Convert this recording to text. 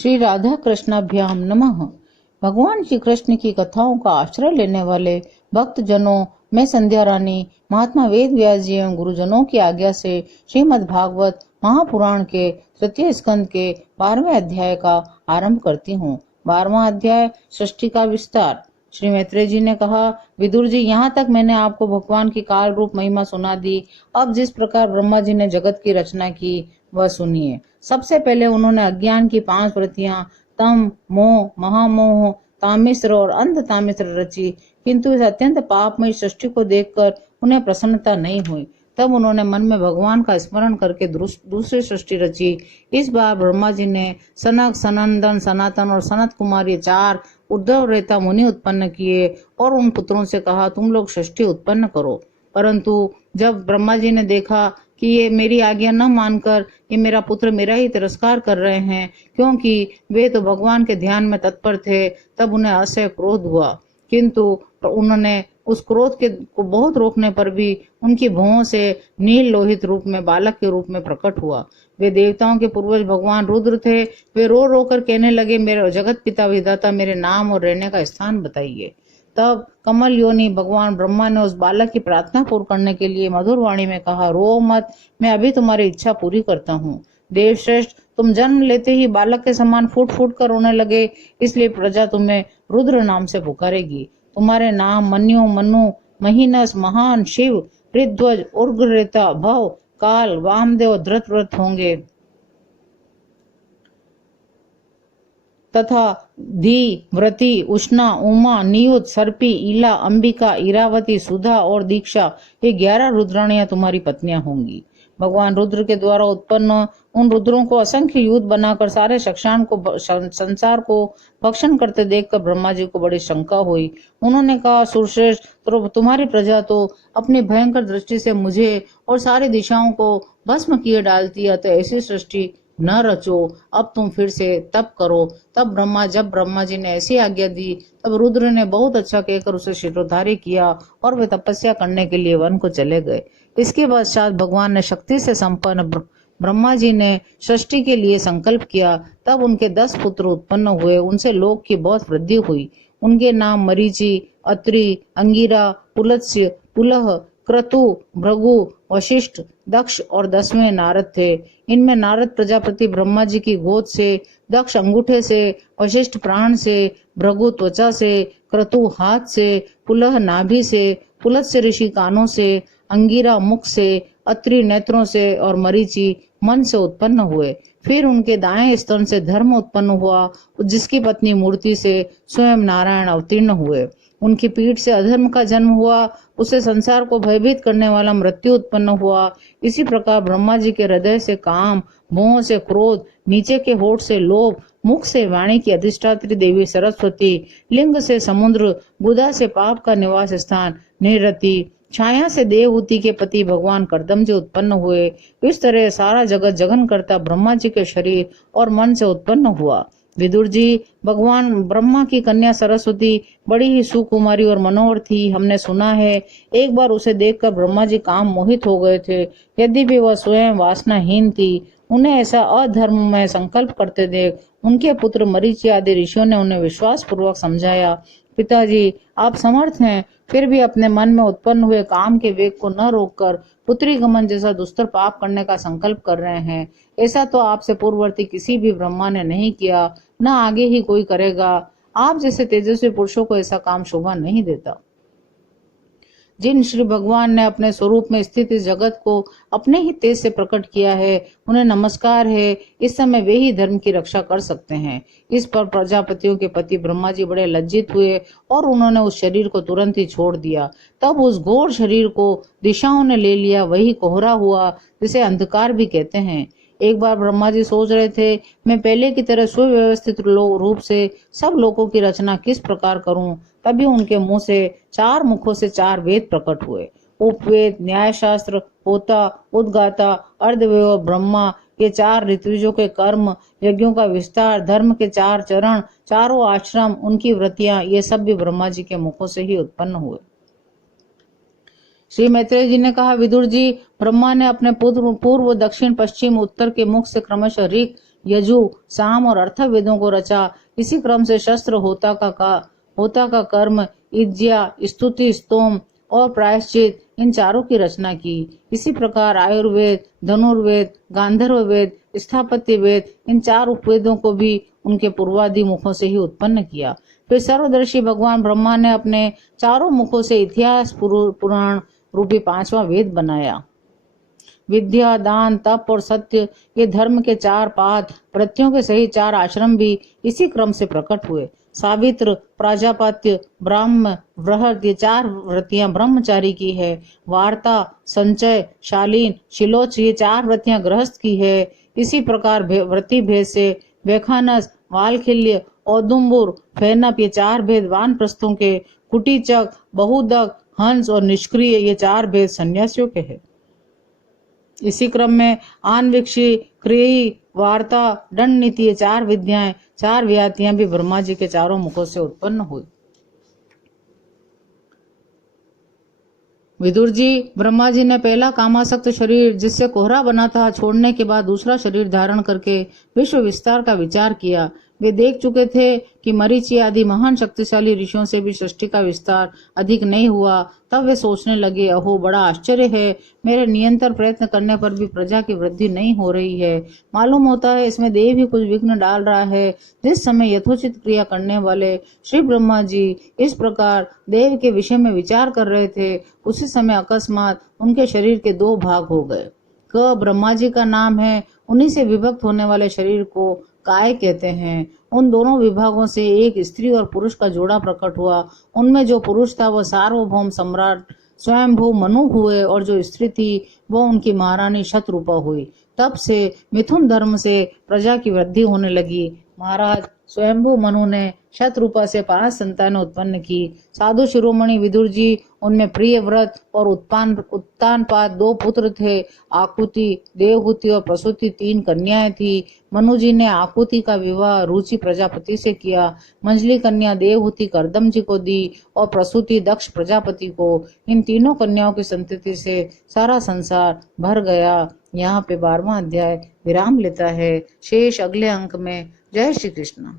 श्री राधा कृष्णाभ्याम नमः। भगवान श्री कृष्ण की कथाओं का आश्रय लेने वाले भक्त जनों में संध्या रानी महात्मा वेद व्यास जी एवं गुरुजनों की आज्ञा से श्रीमद् भागवत महापुराण के तृतीय स्कंद के 12वें अध्याय का आरंभ करती हूँ। 12वां अध्याय सृष्टि का विस्तार। श्री मैत्रेय जी ने कहा, विदुर जी, यहाँ तक मैंने आपको भगवान की काल रूप महिमा सुना दी। अब जिस प्रकार ब्रह्मा जी ने जगत की रचना की वह सुनिए। सबसे पहले उन्होंने अज्ञान की 5 वृत्तियां तम, मोह, महामोह, तामिश्र और अंध तामिश्र रची, किंतु इस अत्यंत पापमय सृष्टि को देखकर उन्हें प्रसन्नता नहीं हुई। तब उन्होंने मन में भगवान का स्मरण करके दूसरी सृष्टि रची। इस बार ब्रह्मा जी ने सनक, सनंदन, सनातन और सनत कुमार ये 4 उद्धव रेता मुनि उत्पन्न किए और उन पुत्रों से कहा, तुम लोग सृष्टि उत्पन्न करो। परंतु जब ब्रह्मा जी ने देखा कि ये मेरी आज्ञा न मानकर ये मेरा पुत्र मेरा ही तिरस्कार कर रहे हैं, क्योंकि वे तो भगवान के ध्यान में तत्पर थे, तब उन्हें असह्य क्रोध हुआ। किंतु उन्होंने उस क्रोध के को बहुत रोकने पर भी उनकी भौहों से नील लोहित रूप में बालक के रूप में प्रकट हुआ। वे देवताओं के पूर्वज भगवान रुद्र थे। वे रो रो कर कहने लगे, मेरे जगत पिता विधाता, मेरे नाम और रहने का स्थान बताइए। तब कमल योनि भगवान ब्रह्मा ने उस बालक की प्रार्थना पूर्ण करने के लिए मधुर वाणी में कहा, रो मत, मैं अभी तुम्हारी इच्छा पूरी करता हूँ। देवश्रेष्ठ, तुम जन्म लेते ही बालक के समान फूट फूट कर रोने लगे, इसलिए प्रजा तुम्हें रुद्र नाम से पुकारेगी। तुम्हारे नाम मन्यु, मनु, महीनस, महान, शिव, ऋध्वज, उग्ररेता, भव, काल, वामदेव, धृतव्रत होंगे तथा धी, व्रती, उष्णा, उमा, नियुत, सर्पी, ईला, अंबिका, इरावती, सुधा और दीक्षा, ये 11 रुद्राणियां तुम्हारी पत्नियां होंगी। भगवान रुद्र के द्वारा उत्पन्न उन रुद्रों को असंख्य युद्ध बनाकर सारे संसार को भक्षण करते देखकर ब्रह्मा जी को बड़ी शंका हुई। उन्होंने कहा, सुरश्रेष्ठ, तो तुम्हारी प्रजा तो अपनी भयंकर दृष्टि से मुझे और सारी दिशाओं को भस्म किए डालती है, तो ऐसी सृष्टि न रचो, अब तुम फिर से तप करो। जब ब्रह्मा जी ने ऐसी आज्ञा दी, तब रुद्र ने बहुत अच्छा कहकर उसे शिरोधार्य किया और वे तपस्या करने के लिए वन को चले गए। इसके पश्चात भगवान ने शक्ति से संपन्न ब्रह्मा जी ने सृष्टि के लिए संकल्प किया। तब उनके 10 पुत्र उत्पन्न हुए। उनसे लोक की बहुत वृद्धि हुई। उनके नाम मरीचि, अत्रि, अंगिरा, पुलत्स्य, पुलह, क्रतु, भृगु, वशिष्ठ, दक्ष और 10वें नारद थे। इनमें नारद प्रजापति ब्रह्मा जी की गोद से, दक्ष अंगूठे से, वशिष्ठ प्राण से, भृगु त्वचा से, क्रतु हाथ से, पुलह नाभि से, पुलत्स्य ऋषि कानों से, अंगिरा मुख से, अत्रि नेत्रों से और मरीचि मन से उत्पन्न हुए। फिर उनके दाएं स्तन से धर्म उत्पन्न हुआ, जिसकी पत्नी मूर्ति से स्वयं नारायण अवतीर्ण हुए। उनकी पीठ से अधर्म का जन्म हुआ, उसे संसार को भयभीत करने वाला मृत्यु उत्पन्न हुआ। इसी प्रकार ब्रह्मा जी के हृदय से काम, भौहों से क्रोध, नीचे के होठ से लोभ, मुख से वाणी की अधिष्ठात्री देवी सरस्वती, लिंग से समुद्र, गुदा से पाप का निवास स्थान निरति, छाया से देवहूति के पति भगवान कर्दम जी उत्पन्न हुए। इस तरह सारा जगत जगन करता ब्रह्मा जी के शरीर और मन से उत्पन्न हुआ। विदुर जी, भगवान ब्रह्मा की कन्या सरस्वती बड़ी ही सुकुमारी और मनोहर थी। हमने सुना है एक बार उसे देखकर ब्रह्मा जी काम मोहित हो गए थे। यद्यपि वह स्वयं वासनाहीन थी, उन्हें ऐसा अधर्म में संकल्प करते देख उनके पुत्र मरीचि आदि ऋषियों ने उन्हें विश्वास पूर्वक समझाया, पिताजी, आप समर्थ हैं, फिर भी अपने मन में उत्पन्न हुए काम के वेग को न रोककर पुत्री गमन जैसा दुस्तर पाप करने का संकल्प कर रहे हैं। ऐसा तो आपसे पूर्ववर्ती किसी भी ब्रह्मा ने नहीं किया, न आगे ही कोई करेगा। आप जैसे तेजस्वी पुरुषों को ऐसा काम शोभा नहीं देता। जिन श्री भगवान ने अपने स्वरूप में स्थित इस जगत को अपने ही तेज से प्रकट किया है, उन्हें नमस्कार है। इस समय वे ही धर्म की रक्षा कर सकते हैं। इस पर प्रजापतियों के पति ब्रह्मा जी बड़े लज्जित हुए और उन्होंने उस शरीर को तुरंत ही छोड़ दिया। तब उस घोर शरीर को दिशाओं ने ले लिया। वही कोहरा हुआ, जिसे अंधकार भी कहते हैं। एक बार ब्रह्मा जी सोच रहे थे, मैं पहले की तरह सुव्यवस्थित रूप से सब लोगों की रचना किस प्रकार करूं। तभी उनके मुंह से 4 मुखों से 4 वेद प्रकट हुए। उपवेद, न्यायशास्त्र, होता, उद्गाता, अर्धवेद, ब्रह्मा, ये 4 ऋत्विजों के कर्म, यज्ञों का विस्तार, धर्म के 4 चरण, चारों आश्रम, उनकी व्रतियां, ये सब भी ब्रह्मा जी के मुखों से ही उत्पन्न हुए। श्री मैत्रेय जी ने कहा, विदुर जी, ब्रह्मा ने अपने पूर्व, दक्षिण, पश्चिम, उत्तर के मुख से क्रमशः ऋक, यजु, साम और अर्थवेदों को रचा। इसी क्रम से शस्त्र, होता का कर्म, इज्या, स्तुति, स्तोम और प्रायश्चित, इन चारों की रचना की। इसी प्रकार आयुर्वेद, धनुर्वेद, गांधर्व वेद, स्थापत्य वेद, इन चार उपवेदों को भी उनके पूर्वादि मुखों से ही उत्पन्न किया। फिर सर्वदर्शी भगवान ब्रह्मा ने अपने चारों मुखों से इतिहास पुराण रूपी 5वां वेद बनाया। विद्या, दान, तप और सत्य, ये धर्म के 4 पाद, व्रतियों के सही 4 आश्रम भी इसी क्रम से प्रकट हुए। सावित्र, प्राजापत्य, ब्राह्म, बृहद, ये 4 व्रतियां ब्रह्मचारी की है। वार्ता, संचय, शालीन, शिलोच, ये 4 व्रतियां गृहस्थ की है। इसी प्रकार व्रति भेद से वेखानस, वालखिल्य, औदुम्बुर, फेनप, ये 4 भेद वानप्रस्थों के। कुटीचक, बहुदक, हंस और निष्क्रिय, ये 4 भेद सन्यासियों के हैं। इसी क्रम में आनविक्षी, क्रियी, वार्ता, दंड नीति, ये 4 विद्याएं, 4 व्यातियां भी ब्रह्मा जी के चारों मुखों से उत्पन्न हुई। विदुर जी, ब्रह्मा जी ने पहला कामासक्त शरीर, जिससे कोहरा बना था, छोड़ने के बाद दूसरा शरीर धारण करके विश्व विस्तार का विचार किया। वे देख चुके थे कि मरीचि आदि महान शक्तिशाली ऋषियों से भी सृष्टि का विस्तार अधिक नहीं हुआ। तब वे सोचने लगे, अहो बड़ा आश्चर्य है, मेरे निरंतर प्रयत्न करने पर भी प्रजा की वृद्धि नहीं हो रही है। मालूम होता है इसमें देव ही कुछ विघ्न डाल रहा है। जिस समय यथोचित क्रिया करने वाले श्री ब्रह्मा जी इस प्रकार देव के विषय में विचार कर रहे थे, उसी समय अकस्मात उनके शरीर के 2 भाग हो गए। क ब्रह्मा जी का नाम है, उन्हीं से विभक्त होने वाले शरीर को काय कहते हैं। उन दोनों विभागों से एक स्त्री और पुरुष का जोड़ा प्रकट हुआ। उनमें जो पुरुष था वह सार्वभौम सम्राट स्वयंभू मनु हुए और जो स्त्री थी वह उनकी महारानी शतरूपा हुई। तब से मिथुन धर्म से प्रजा की वृद्धि होने लगी। महाराज स्वयंभू मनु ने शतरूपा से 5 संतानें उत्पन्न की। साधु शिरोमणि विदुर जी, उनमें प्रियव्रत और उत्तानपाद 2 पुत्र थे। आकुति, देवहूति और प्रसूति 3 कन्याएं थी। मनु जी ने आकुति का विवाह रुचि प्रजापति से किया। मंजली कन्या देवहूति कर्दम जी को दी और प्रसूति दक्ष प्रजापति को। इन तीनों कन्याओं की संतति से सारा संसार भर गया। यहाँ पे 12वां अध्याय विराम लेता है। शेष अगले अंक में। जय श्री कृष्ण।